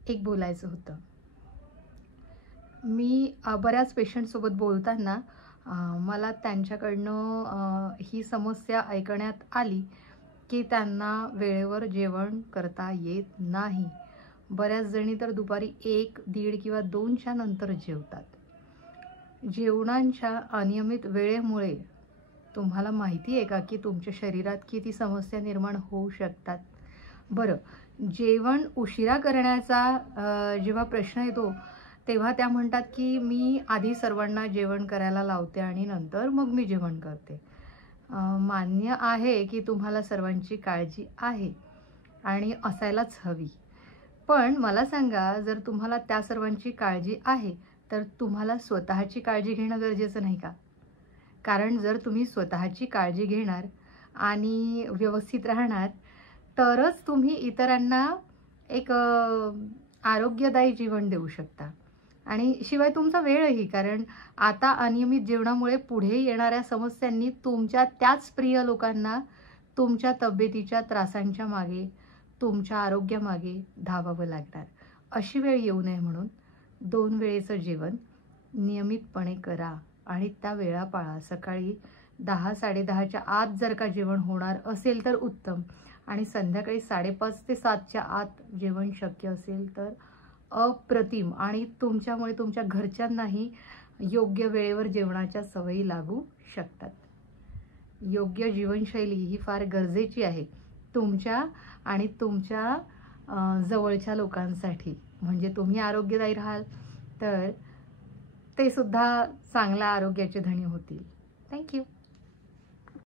एक बोलायचं होतं. मी बऱ्याच पेशंटसोबत बोलताना मला त्यांच्याकडनं ही समस्या ऐकण्यात आली की त्यांना वेळेवर जेवण करता येत नाही. बऱ्याच जणी तर दुपारी 1, 1:30 किंवा 2च्या नंतर जेवतात. जेवणांच्या अनियमित वेळेमुळे तुम्हाला माहिती आहे का की तुमच्या शरीरात किती समस्या निर्माण होऊ शकतात? बरं, जेवण उशिरा करण्याचा जेव्हा प्रश्न येतो, तेव्हा त्या म्हणतात की मी आधी सर्वांना जेवण करायला लावते आणि नंतर मग मी जेवण करते. मान्य आहे की तुम्हाला सर्वांची काळजी आहे आणि असायलाच हवी. पण मला सांगा, जर तुम्हाला त्या सर्वांची काळजी आहे, तर तुम्हाला स्वतःची काळजी घेणं गरजेचं नाही का? कारण जर तुम्ही स्वतःची काळजी घेणार आणि व्यवस्थित राहणार, तरच तुम्ही इतरांना एक आरोग्यदायी जीवन देऊ शकता. आणि शिवाय तुमचा वेळही, कारण आता अनियमित जेवणामुळे पुढे येणाऱ्या समस्यांनी तुमच्या त्याच प्रिय लोकांना तुमच्या तब्येतीच्या त्रासांच्या मागे, तुमच्या आरोग्यामागे धावावं लागणार. अशी वेळ येऊ नये म्हणून 2 वेळेचं जेवण नियमितपणे करा आणि त्या वेळा पाळा. सकाळी 10, 10:30च्या आत जर का जेवण होणार असेल तर उत्तम, आणि संध्याकाळी 5:30 ते 7च्या आत जेवण शक्य असेल तर अप्रतिम. आणि तुमच्यामुळे तुमच्या घरच्यांनाही योग्य वेळेवर जेवणाच्या सवयी लागू शकतात. योग्य जीवनशैली ही फार गरजेची आहे तुमच्या आणि तुमच्या जवळच्या लोकांसाठी. म्हणजे तुम्ही आरोग्यदायी राहाल तर ते सुद्धा चांगल्या आरोग्याचे धनी होतील. Thank you.